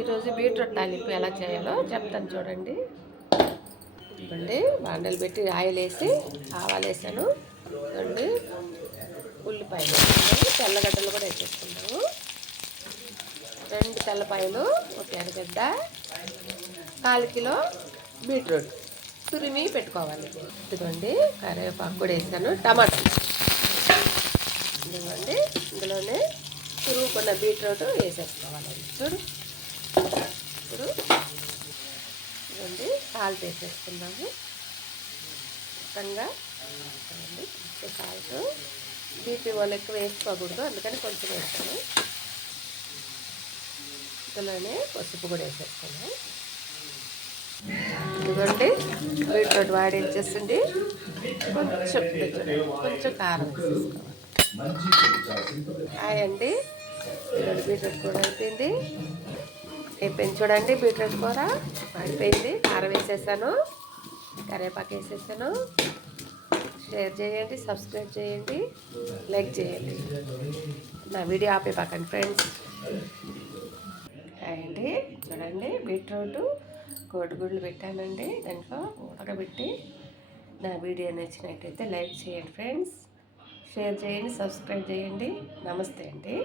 ఈరోజు బీట్రూట్ తాలింపు ఎలా చేయాలో చెప్తాను చూడండి. ఇవ్వండి బాండలు పెట్టి ఆయిల్ వేసి ఆవాలు వేసాను. ఇవ్వండి ఉల్లిపాయలు తెల్లగడ్డలు కూడా వేసేసుకుంటాము. రెండు తెల్లపాయలు ఒక ఎర్రగడ్డ కాలు కిలో బీట్రూట్. తురిమి పెట్టుకోవాలి. ఇదిగోండి కరివేపాకు కూడా వేసాను. టమాటా. ఇదిగోండి ఇందులోనే తురుగుకున్న బీట్రూట్ వేసేసుకోవాలి. చూడు. ఇప్పుడు ఇదిగోండి సాల్ట్ వేసేసుకున్నాము మొత్తంగా ఇదిగోండి సాల్ట్. బీపీ వాళ్ళు ఎక్కువ వేసుకోకూడదు అందుకని కొంచెం వేస్తాను ఇందులోనే పసుపు కూడా వేసేస్తాను ఇదిగోండి బీట్రూట్ వాడించేసింది కొంచెం కొంచెం కారం వేసేసుకోవాలి. హాయ్ అండి. ఇదిగోండి బీట్రూట్ కూడా అయిపోయింది. అయిపోయింది చూడండి బీట్రూట్ కూర అయిపోయింది. కారం వేసేసాను కరివేపాకు వేసేసాను. షేర్ చేయండి సబ్స్క్రైబ్ చేయండి లైక్ చేయండి. నా వీడియో ఆపేపాకండి ఫ్రెండ్స్. అండి చూడండి బీట్రూట్ కోడిగుడ్లు పెట్టానండి. దాంట్లో ఉడకబెట్టి నా వీడియో నచ్చినట్టయితే లైక్ చేయండి ఫ్రెండ్స్. షేర్ చేయండి సబ్స్క్రైబ్ చేయండి. నమస్తే అండి.